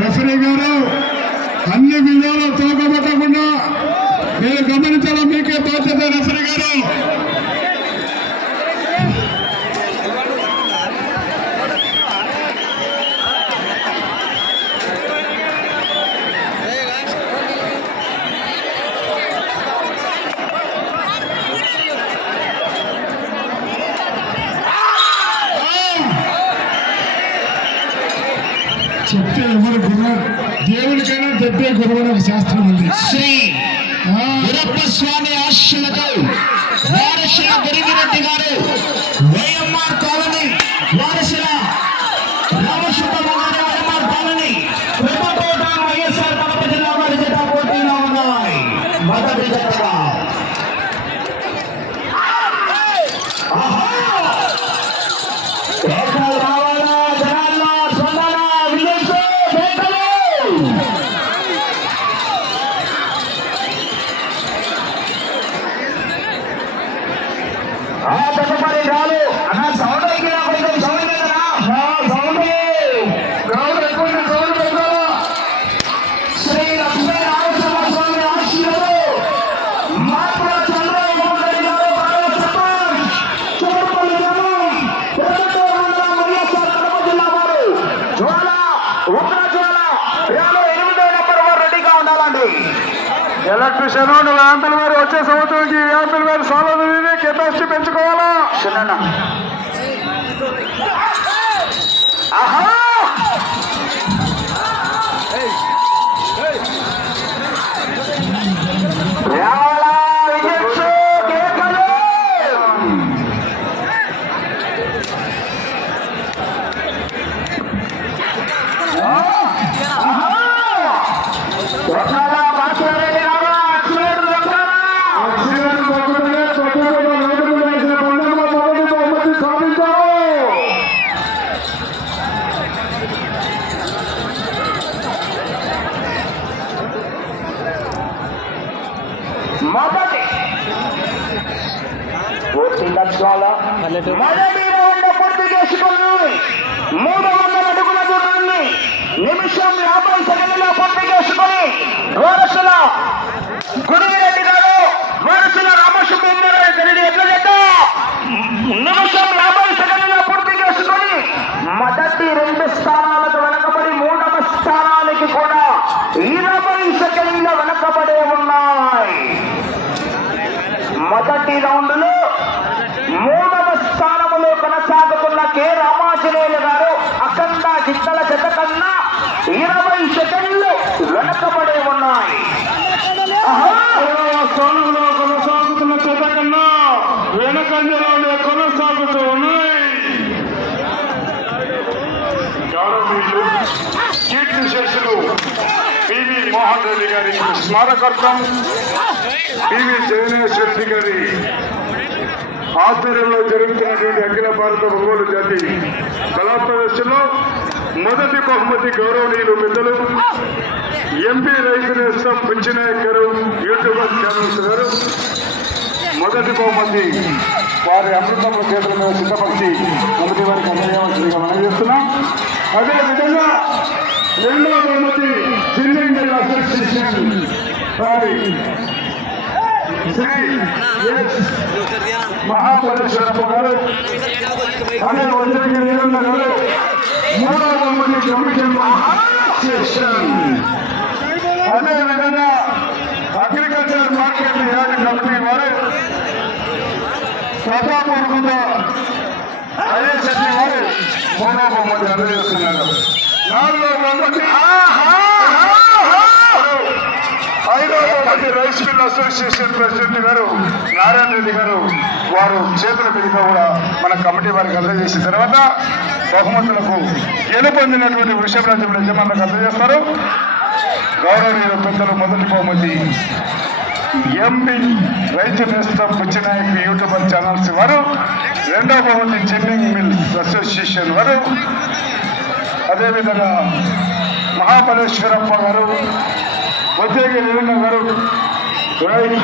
Referee గారు అన్ని విధాలు తోకబట్టకుండా మీరు గమనించడం మీకే బాధ్యత. రెఫరీ గారు చెప్తే ఎవరు గురువు దేవునికైనా చెప్పే గురువు అనే శాస్త్రం ఉంది. శ్రీ వీరప్ప స్వామి ఆశీస్సులతో వారసుల గరిగిరెడ్డి గారు వైఎంఆర్ కాలనీ వారసుల రామసుబ్రహ్మ గారు వైఎంఆర్ కాలనీ పెద్దకోట వైఎస్ఆర్ కడప జిల్లా వారి జత పోటీలో ఉన్నాయి. మొదటి జతగా తదుపరి రాలు అన్న సౌండ్ అయిపోయినా కొంచెం సౌండ్ లేదనా సౌండ్ గ్రౌండ్ ఎక్కువ సౌండ్ పెట్టాలా. శ్రీ లక్ష్మీ నారసింహ స్వామి ఆశీర్వాదాలు మార్పుల చంద్రబాబు గారు చూడపల్లి గ్రామం ప్రజలతో వైఎస్ఆర్ కడప జిల్లా వారు జ్వాల ఉగ్ర జ్వాల 8వ నంబర్ వారు రెడీగా ఉండాలండి. ఎలక్ట్రిషియన్ నువ్వు యాంపిల్ వారు వచ్చే సంవత్సరానికి యాంపిల్ వారు సాలలు కెపాసిటీ పెంచుకోవాలా. చిన్న నిమిషం 50 సెకండ్ల పూర్తి చేసుకుని వారసుల గుడిరెడ్డి గారు వారసుల రామసుబ్రహ్మ గారు ఎట్లా చేద్దాం. నిమిషం 50 సెకండ్ల పూర్తి చేసుకుని మొదటి 2 స్థానాలకు వెనకబడి 3వ స్థానానికి కూడా 20 సెకండ్ల వెనకబడే ఉన్నాయి. మొదటి రౌండ్ లో 3వ స్థానంలో కొనసాగుతున్న కె రామాంజనేయులు గారు అఖండ జిత్తల జత కన్నా 20 సెకండ్లు వెనకబడే ఉన్నాయి. స్థానంలో కొనసాగుతున్న జత కన్నా వెనకంజలోనే కొనసాగుతూ ఉన్నాయి. కీర్తి శేషులు పివి మోహన్ రెడ్డి గారి స్మారకార్థం పివి జగనేశ్వర రెడ్డి గారి ఆధ్వర్యంలో జరుగుతున్నటువంటి అఖిల భారత ఒంగోలు జాతి కళా ప్రదర్శనలో మొదటి బహుమతి గౌరవనీయులు పెద్దలు ఎంపీ రైతు నేస్తం పుంచినాయక్ గారు యూట్యూబర్ ఛానల్స్ గారు మొదటి బహుమతి వారి అమృతమ్మ చేతుల మీద సిద్ధపరిచి మొదటి వారికి అందజేయవలసిందిగా మనం చేస్తున్నాం. అదేవిధంగా రెండవ బహుమతి జిల్లా అసోసియేషన్ వారి శ్రీ మహాపరేశ్వరప్ప గారు అదే వజ్రగిరి గారు మూడవ బహుమతి కమిషన్ అదేవిధంగా అగ్రికల్చర్ మార్కెట్ యార్డ్ కంపెనీ వారు ప్రతాపూర్వక ఐఎస్ఎస్సి వారు మూడవ బహుమతి అందజేస్తున్నారు. నాలుగవ బహుమతి 5వ బహుమతి రైస్ మిల్ అసోసియేషన్ ప్రెసిడెంట్ గారు నారాయణ రెడ్డి గారు వారు చేతుల మీదుగా కూడా మన కమిటీ వారికి అందజేసిన తర్వాత బహుమతులకు గెలుపొందినటువంటి వృషభరాజుల యజమానులకు అందజేస్తారు. గౌరవనీయుల పెద్దలు మొదటి బహుమతి ఎంపీ రైతు నేస్తం పుచ్చినాయక్ యూట్యూబర్ ఛానల్స్ వారు, రెండవ బహుమతి జిన్నింగ్ మిల్స్ అసోసియేషన్ వారు, అదేవిధంగా మహాబలేశ్వరప్ప గారు, ఉద్యోగి నిరంజన గారు, రైట్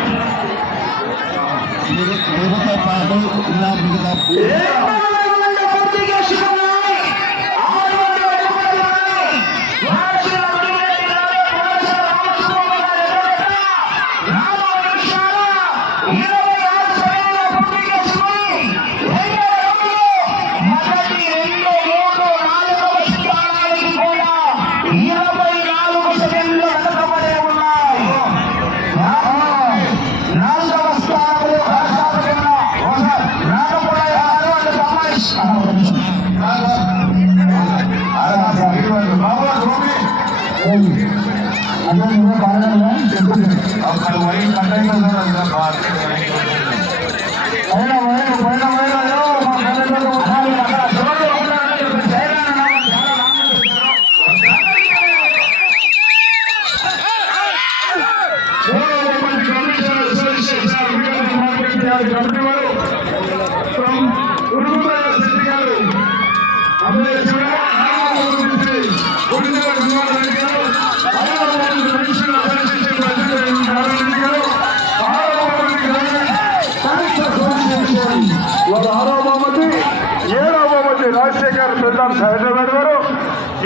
రాజశేఖర్ ప్రధాని హైదరాబాద్ గారు,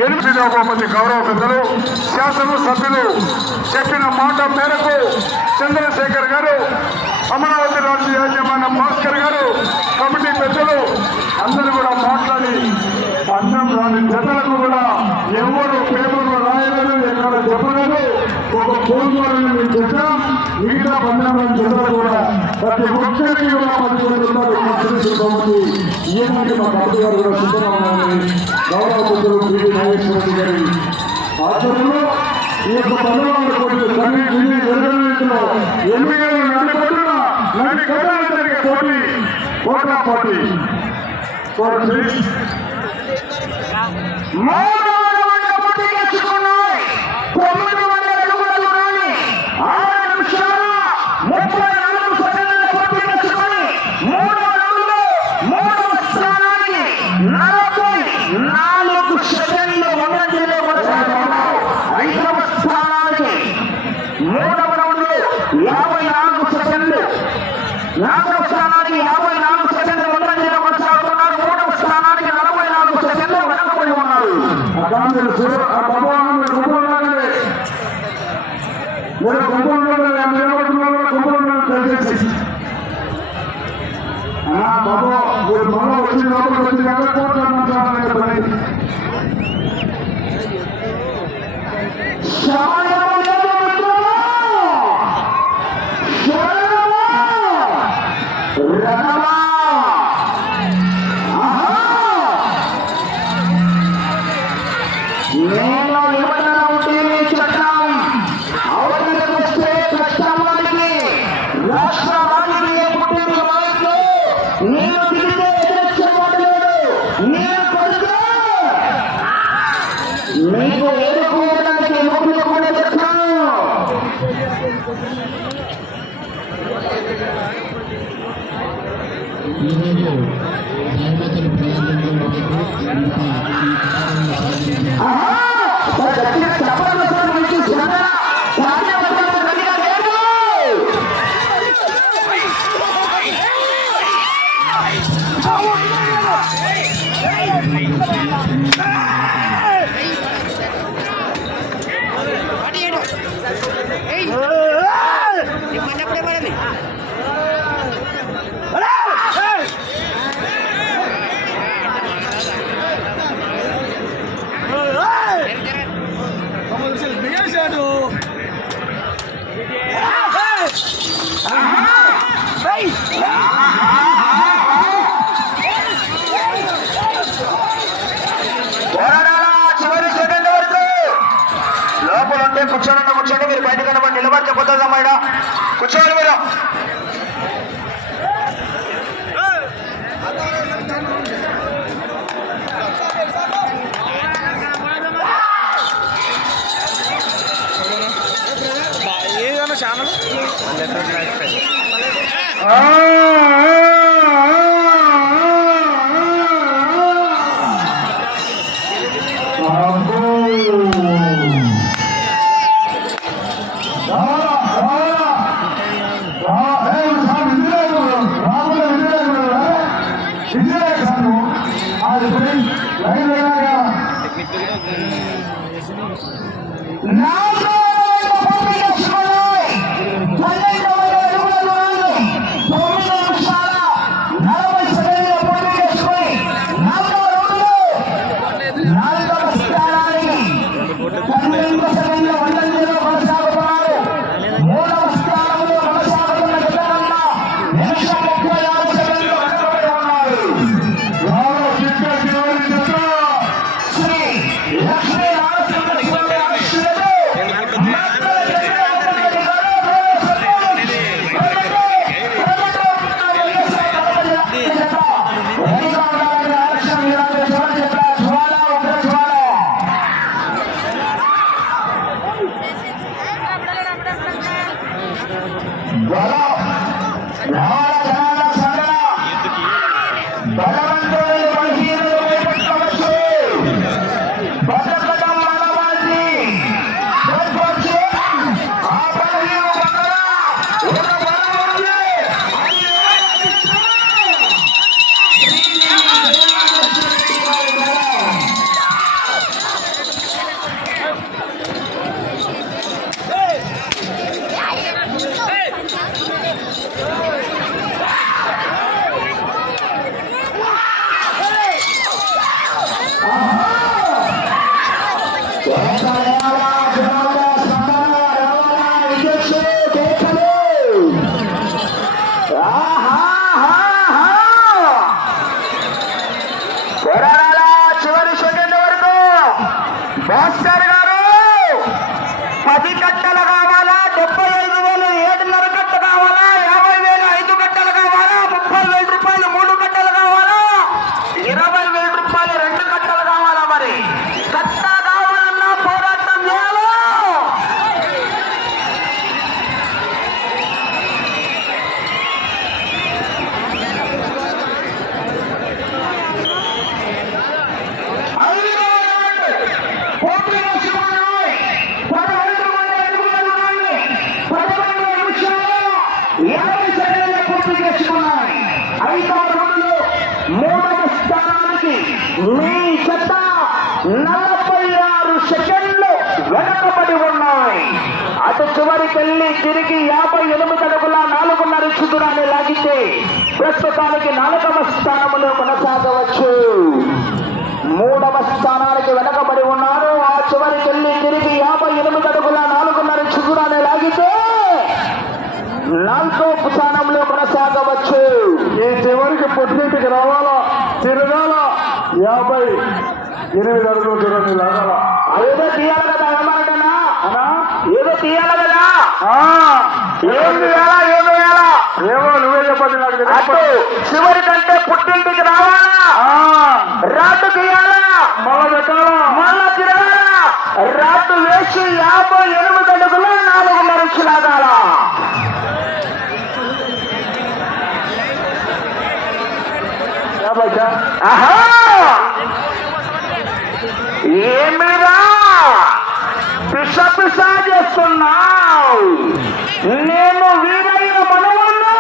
8వ బహుమతి గౌరవ పెద్దలు శాసనసభ్యులు చెప్పిన మాట మేరకు చంద్రశేఖర్ గారు, అమరావతి రాష్ట్ర యాజమాన్య భాస్కర్ గారు, కమిటీ పెద్దలు అందరూ కూడా మాట్లాడి అన్నం రాని జతలకు కూడా ఎవరు పేపర్లు రాయలేదు, ఎక్కడ చెప్పలేదు. ఒక ఫోన్ ద్వారా మేము చెప్పాం. మిగతా 12 జతలు కూడా ప్రతి ఒక్కరికి కూడా ఏమంటే మా బాబు గారు కూడా సిద్ధంగా ఉన్నారని గౌరవ పెద్దలు పివి నాగేశ్వరరెడ్డి గారి ఆధ్వర్యంలో ఈ యొక్క 12 కోట్ల తల్లి ఢిల్లీ జరగడంలో 8 జరిగే పోటీ పోటా పోటీ కూర్చోండి, మీరు బయట కనబడి నిలబడితే పొద్దుదమ్మా. కూర్చోండి మీరు. ఏదన్నా ఛానల్ చివరి సెకండ్ వరకు భాస్కర్ గారు 10 కట్టలు కావాలా, 75,000 7.5 కట్ట కావాలా, 50,000 5 కట్టలు కావాలా, 30,000 రూపాయలు 3 కట్టలు కావాలా, 20,000 రూపాయలు 2 కట్టలు కావాలా? మరి కట్ట కావాలన్నా పోరాటం చేయాలి. మూడవ స్థానానికి మీ చెత్త 46 సెకండ్లు వెనకబడి ఉన్నాయి. అటు చివరికెళ్ళి తిరిగి 58 అడుగుల 4.5 ఇంచు దూరాన్ని లాగితే ప్రస్తుతానికి 4వ స్థానంలో కొనసాగవచ్చు. 3వ స్థానానికి వెనకబడి ఉన్నారు. ఆ చివరికెళ్ళి తిరిగి 58 అడుగుల 4.5 ఇంచు దూరాన్ని లాగితే 4వ స్థానంలో కొనసాగవచ్చు. ఈ చివరికి పుట్టింటికి రావాలా, తిరగాల 58 అడుగులు చూడండి లాగాల. ఏదో తీయాలి కదా ఏమంటున్నా, ఏదో తీయాలి కదా. ఏం వేయాలా, ఏం వేయాలా? ఏమో నువ్వే చెప్పండి నాకు. అటు చివరి కంటే పుట్టింటికి రావాలా, రాటు తీయాలా, మళ్ళా పెట్టాలా, మళ్ళా తిరగాలా, రాటు వేసి 58 అడుగులు 4.5 ఇంచు లాగాలా. ఆహా, ఏమిరా పిసా చేస్తున్నావు? నేను వీరయ్య మనవన్నా.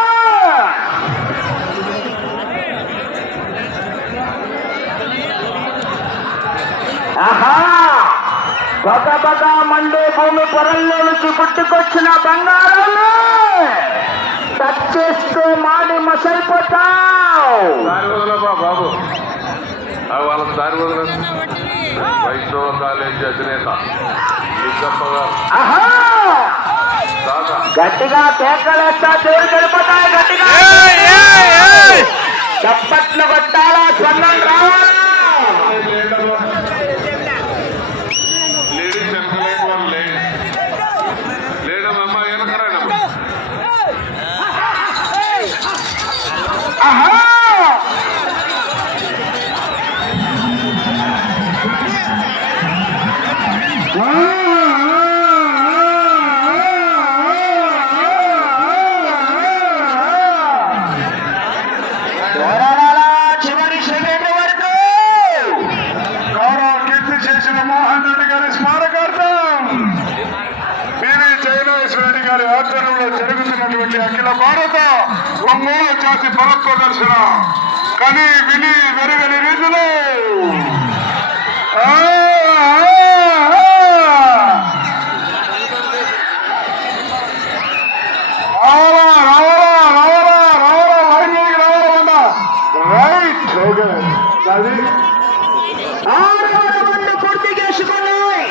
ఆహా, బగ మండే భూమి పొరల్లో నుంచి పుట్టుకొచ్చిన బంగారాలు టచ్ చేస్తూ మాడి మసైపోతావు. దారి వదలబా బాబు, వాళ్ళ దారి వదల. వైష్ణవ కాలేజీ అధినేత లింగప్ప గారు ఆహా, దాదా గట్టిగా కేకలేస్తా తేరు గడిపోతాయి. గట్టిగా చప్పట్లు కొట్టాలా, స్పందన రావాలా. లేడీస్ వెనకలేని వాళ్ళు లేడమ్మ వెనకరానమ్మా. ఆహా, చివరి సెకండ్ వరకు గౌరవ కీర్తి చేసిన మోహన్ రెడ్డి గారి జరిగినటువంటి అఖిల భారత ఒంగోలు జాతి బల ప్రదర్శన కానీ విని వెరగని రీతిలో పూర్తి చేసుకున్నాయి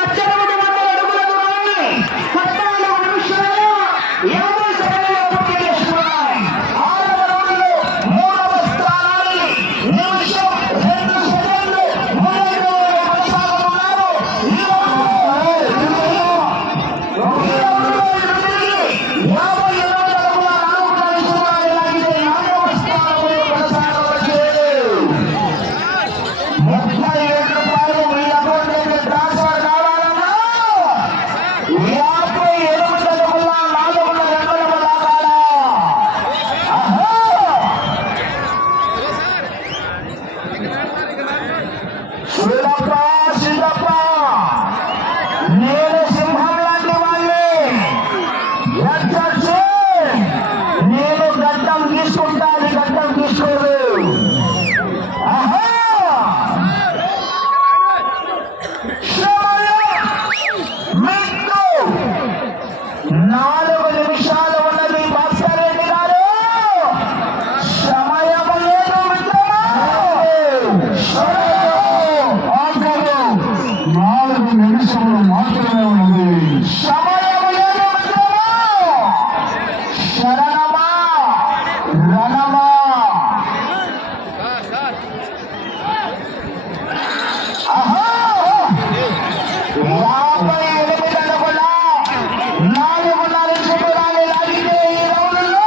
1800 అడుగుల దూరాన్ని 14 నిమిషాలు 50 సెకండ్లు పూర్తి చేసుకున్నాయి. 6వ రౌండ్లో 3వ స్థానాన్ని నిమిషం 2 సెకండ్లు ముందంజలో కొనసాగుతున్నారు. ఈ రౌండ్లో 58 అడుగుల 4 నిమిషాలు లాగితే 4వ స్థానంలో కొనసాగవచ్చు. 37 రూపాయలు మీ అకౌంట్లోకి ట్రాన్స్ఫర్ కావాలన్నా 57 అడుగుల 4 గంటల లాగాలా. సిద్ధప్ప నేను సింహం లాంటి వాళ్ళే ఎచ్చొచ్చి నేను గడ్డం తీసుకుంటా అది గడ్డం తీసుకోదు. మీకు 4 నిమిషాలు ఉన్నది భాస్కర్ రెడ్డి గారు. సమయం లేదు మిత్రమా. 4 నిమిషములు మాత్రమే ఉన్నది. సమయం లేదు మిత్రమా. శరణమా రణమా. 58 అడుగుల 4 నిమిషాలు లాగితే ఈ రౌండ్లో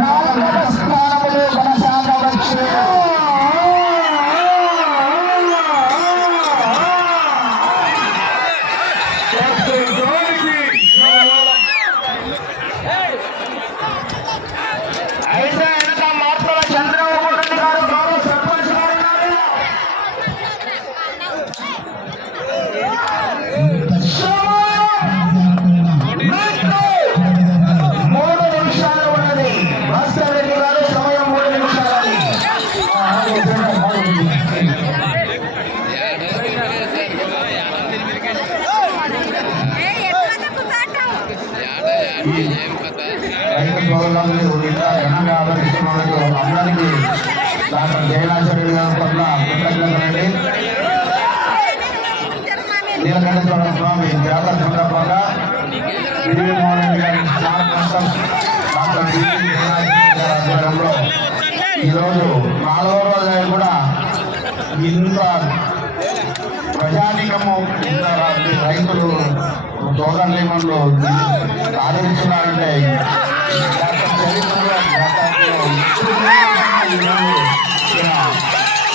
4వ స్థానంలో కొనసాగవచ్చు. అయితే వెనక మార్పుల చంద్రబాబు రెడ్డి గారు గౌరవ సర్పంచ్ గారు ఉన్నారు. మూడు నిమిషాలు ఉన్నది. భాస్కర్ రెడ్డి గారు సమయం 3 నిమిషాలని. రైతు సోదరులందరూ ఇంకా ఘనంగా ఆదరిస్తున్నందుకు అందరికీ డాక్టర్ జయనాథరెడ్డి గారి పట్ల కృతజ్ఞతలండి. నీలకంఠేశ్వర స్వామి జాతర సందర్భంగా విజయమోహన్ రెడ్డి గారి డాక్టర్ జయనాథరెడ్డి గారి ఆధ్వర్యంలో ఈరోజు 4వ రోజు కూడా ఇంత ప్రజానికము ఇంత రైతులు సోదరులు ఆదరిస్తున్నారంటే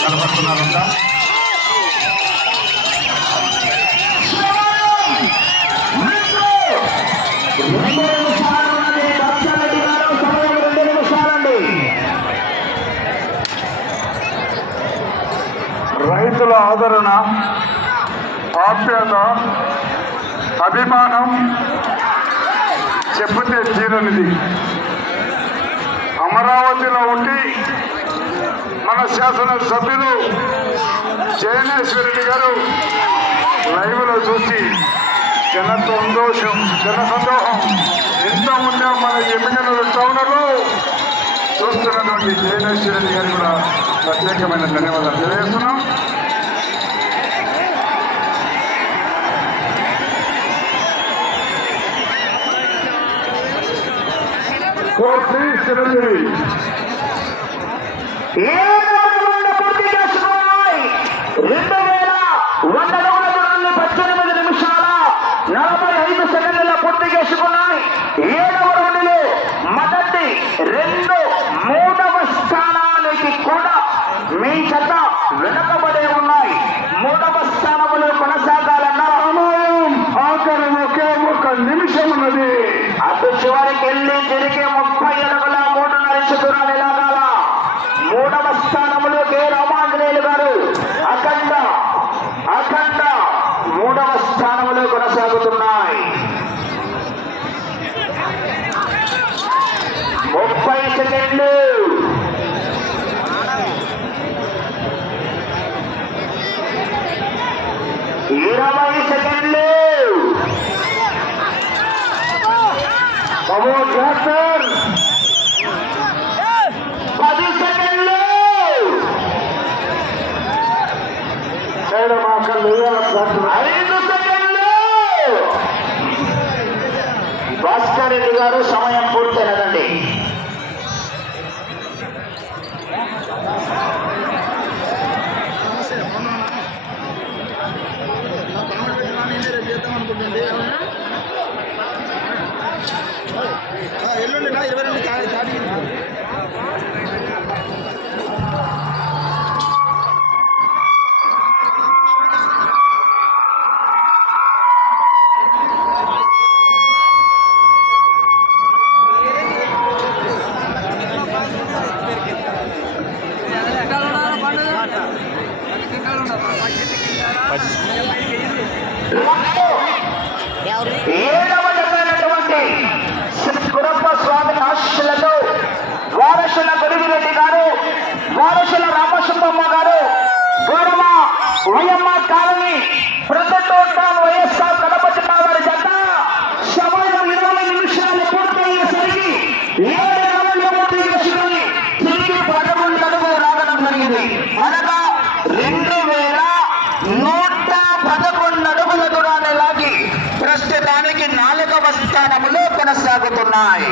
కనపడుతున్నారంట. రైతుల ఆదరణ, ఆప్యాయత, అభిమానం చెబితే తీరనిది. అమరావతిలో ఉండి మన శాసనసభ్యులు జయనేశ్వరెడ్డి గారు లైవ్లో చూసి జన సంతోషం ఎంత ఉందా మన ఎమ్మిగనూరు టౌన్లో చూస్తున్నటువంటి జయనేశ్వరెడ్డి గారు కూడా ప్రత్యేకమైన ధన్యవాదాలు తెలియజేస్తున్నాం. చిరంజీవి పూర్తి చేసుకున్నాయి. 2100 అడుగుల దూరాన్ని 18 నిమిషాల 45 సెకండ్ల పూర్తి చేసుకున్నాయి. 7వ రౌండ్లో మొదటి 2, 3వ స్థానానికి కూడా మీ చెత్త వెనుకబడే ఉన్నాయి. 3వ స్థానంలో కొనసాగాలన్న సమయం ఆఖరి ఒకే 1 నిమిషం ఉన్నది. అటు చివరికి వెళ్ళి తిరిగి 30 అడుగుల 3.5 దూరాలు ఎలాగాల. 3వ స్థానంలో కె రామాంజనేయులు గారు అఖండ 3వ స్థానంలో కొనసాగుతున్నాయి. సెకండ్లు 20 సెకండ్లు బాబు జాతర్ 10 సెకండ్లు 5 సెకండ్లు భాస్కర్ రెడ్డి గారు సమయం పూర్తయినదండి. ఎల్లుండి 22 స్టార్టింగ్. ఏడవ జతైనటువంటి శ్రీ గురప్ప స్వామి ఆశీస్సులతో వారసుల గొరివిరెడ్డి గారు, వారసుల రామసుబ్బమ్మ గారు, గౌరవ వైఎమ్మ కాలనీ ప్రొద్దుటూరు వైఎస్ఆర్ కడప జిల్లా వారి జత సమయం 20 నిమిషాలు పూర్తయ్యేసరికి 7 రౌండ్ల పూర్తి చేసుకుని తిరిగి 11 అడుగులు లాగడం జరిగింది. అనగా 2111 అడుగుల దూరాన్ని లాగి ప్రస్తుతానికి 4వ స్థానంలో కొనసాగుతున్నాయి.